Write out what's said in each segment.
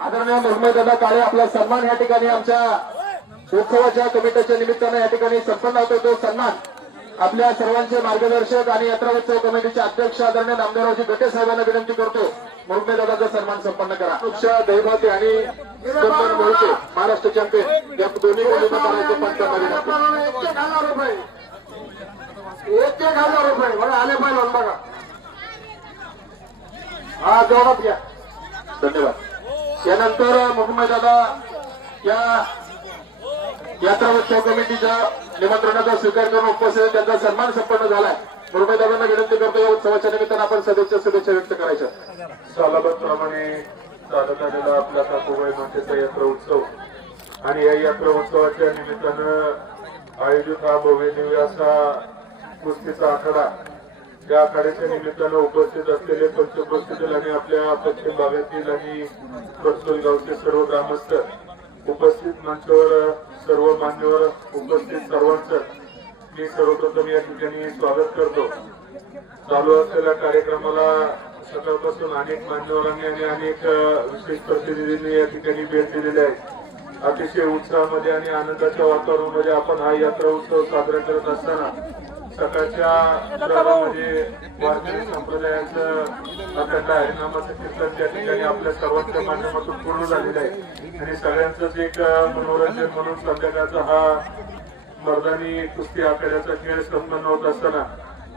आदरणीय मुरमईदादा काळे आपला सन्मान या ठिकाणी आमच्या उत्सवाच्या कमिटीच्या निमित्तानं या ठिकाणी संपन्न होतो. तो सन्मान आपल्या सर्वांचे मार्गदर्शक आणि यात्रा उत्सव कमिटीचे अध्यक्ष आदरणीय नामदेवरावजी गटे साहेबांना विनंती करतो. मुरमईदादाचा सन्मान संपन्न करा. वृक्ष दैवते आणि मोहिते महाराष्ट्र चॅम्पियन या दोन्ही हजार रुपये एक एक हजार रुपये. आले पाहिजे बघा. हा जोरात घ्या. धन्यवाद. त्यानंतर दादा या यात्रा उत्सव कमिटीच्या निमंत्रणाचा स्वीकार करून उपस्थित त्यांचा सन्मान संपन्न झालाय. मुरमईदादांना विनंती करतो या उत्सवाच्या निमित्तानं आपण सदस्य शुभेच्छा व्यक्त करायच्या. सालाबतप्रमाणे चालत आलेला आपला काकूबाई मातेचा यात्रा उत्सव आणि या यात्रा उत्सवाच्या निमित्तानं आयोजित हा भव्य दिव्य असा कुस्तीचा आखाडा या आखाड्याच्या निमित्तानं उपस्थित असलेले पंचप्रस्थितील आणि आपल्या पश्चिम भागातील आणि प्रस्तुल गावचे सर्व ग्रामस्थ उपस्थित मंचावर सर्व मान्यवर उपस्थित सर्वांचं मी सर्वप्रथम या ठिकाणी स्वागत करतो. चालू असलेल्या कार्यक्रमाला सकाळपासून अनेक मान्यवरांनी आणि अनेक विशेष प्रतिनिधींनी या ठिकाणी भेट दिलेली आहे. अतिशय उत्साहामध्ये आणि आनंदाच्या वातावरणामध्ये आपण हा यात्रा उत्सव साजरा करत असताना सकाळच्या प्रारंभामध्ये वारकरी संप्रदायाचं अखंड हरिनामाचं कीर्तन त्या ठिकाणी आपल्या सर्वांच्या माध्यमातून पूर्ण झालेलं आहे. आणि सगळ्यांचंच एक मनोरंजन म्हणून संध्याकाळचा हा मर्दानी कुस्ती आखाड्याचा खेळ संपन्न होत असताना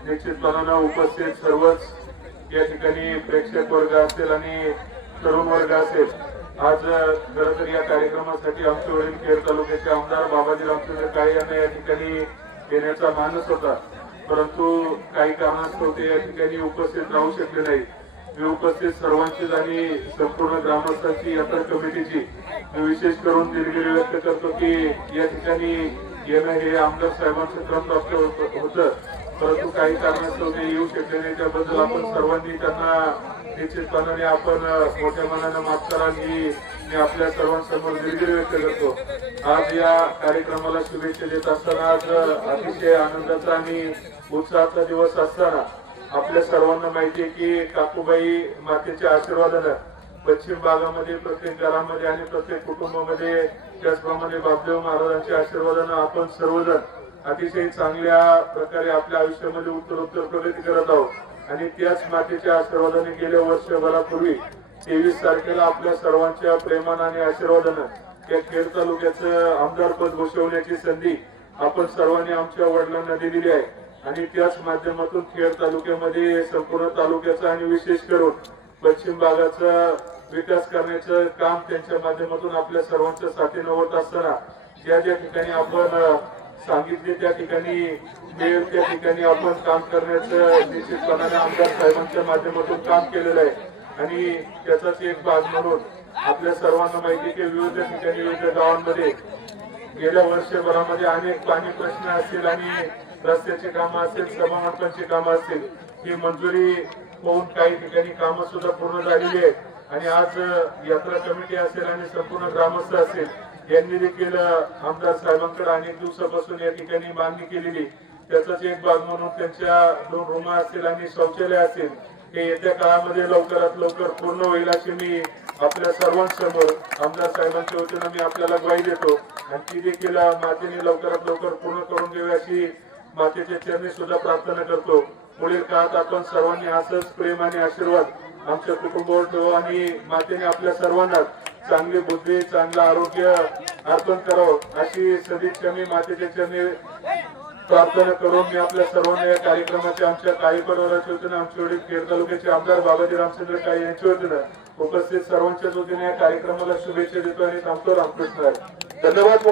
निश्चितपणानं उपस्थित सर्वच या ठिकाणी प्रेक्षक वर्ग असेल आणि तरुण वर्ग असेल आज खरं तर या कार्यक्रमासाठी आमचे वडील खेड तालुक्याचे आमदार बाबाजी रामचंद्र काळे यांना या ठिकाणी येण्याचा मानस होता. परंतु काही कारणास्तव ते या ठिकाणी उपस्थित राहू शकले नाही. मी उपस्थित सर्वांचीच आणि संपूर्ण ग्रामस्थांची यात्रा कमिटीची मी विशेष करून दिलगिरी व्यक्त करतो की या ठिकाणी येणं हे आमदार साहेबांचं क्रम प्राप्त होत- होतं. परंतु काही कारणास्तव ते येऊ शकले नाही. त्याबद्दल आपण सर्वांनी त्यांना निश्चितपणाने आपण मोठ्या मनानं माफ करा ही मी आपल्या सर्वांसमोर दिलगिरी व्यक्त करतो. आज या कार्यक्रमाला शुभेच्छा देत असताना आज अतिशय आनंदाचा आणि उत्साहाचा दिवस असताना आपल्या सर्वांना माहिती आहे की काकूबाई मातेच्या आशीर्वादानं पश्चिम भागामध्ये प्रत्येक घरामध्ये आणि प्रत्येक कुटुंबामध्ये त्याचप्रमाणे बापदेव महाराजांच्या आशीर्वादानं आपण सर्वजण अतिशय चांगल्या प्रकारे आपल्या आयुष्यामध्ये उत्तरोत्तर प्रगती करत आहोत. आणि त्याच मातेच्या आशीर्वादाने गेल्या वर्षभरापूर्वी तेवीस तारखेला आपल्या सर्वांच्या प्रेमानं आणि आशीर्वादानं या खेड तालुक्याचं आमदार पद भूषवण्याची संधी आपण सर्वांनी आमच्या वडिलांना दिलेली आहे. आणि त्याच माध्यमातून खेड तालुक्यामध्ये संपूर्ण तालुक्याचा आणि विशेष करून पश्चिम भागाचा विकास करण्याचं काम त्यांच्या माध्यमातून आपल्या सर्वांच्या साथीनं होत असताना ज्या ज्या ठिकाणी आपण सांगितले त्या ठिकाणी वेळ त्या ठिकाणी आपण काम करण्याचं निश्चितपणाने आमदार साहेबांच्या माध्यमातून काम केलेलं आहे. आणि त्याचाच एक भाग म्हणून आपल्या सर्वांना माहिती की विविध ठिकाणी विविध गावांमध्ये गेल्या वर्षभरामध्ये अनेक पाणी प्रश्न असतील आणि रस्त्याची कामं असतील सभामंडपांची कामं असतील ही मंजुरी होऊन काही ठिकाणी कामं सुद्धा पूर्ण झालेली आहेत. आणि आज यात्रा कमिटी असेल आणि संपूर्ण ग्रामस्थ असेल यांनी देखील आमदार साहेबांकडे अनेक दिवसापासून या ठिकाणी मागणी केलेली. त्याचाच एक भाग म्हणून त्यांच्या दोन रूम असतील आणि शौचालय असेल हे येत्या काळामध्ये लवकरात लवकर पूर्ण होईल अशी मी आपल्या सर्वांसमोर आमदार साहेबांच्या वतीनं मी आपल्याला ग्वाही देतो. आणि ती देखील मातेने लवकरात लवकर पूर्ण करून द्यावी अशी मातेच्या चरणी सुद्धा प्रार्थना करतो. पुढील काळात आपण सर्वांनी असंच प्रेम आणि आशीर्वाद आमच्या कुटुंबावर ठेवू आणि मातेने आपल्या सर्वांना चांगली बुद्धी चांगलं आरोग्य अर्पण करावं अशी सदिच्छा मी मातेच्या चरणी प्रार्थना करून मी आपल्या सर्वांना या कार्यक्रमाच्या आमच्या काही परिवाराच्या वतीनं आमच्या वडील खेड तालुक्याचे आमदार बाबाजी रामचंद्र काळे यांच्या वतीनं उपस्थित सर्वांच्याच वतीने या कार्यक्रमाला शुभेच्छा देतो आणि थांबतो रामकृष्ण. धन्यवाद.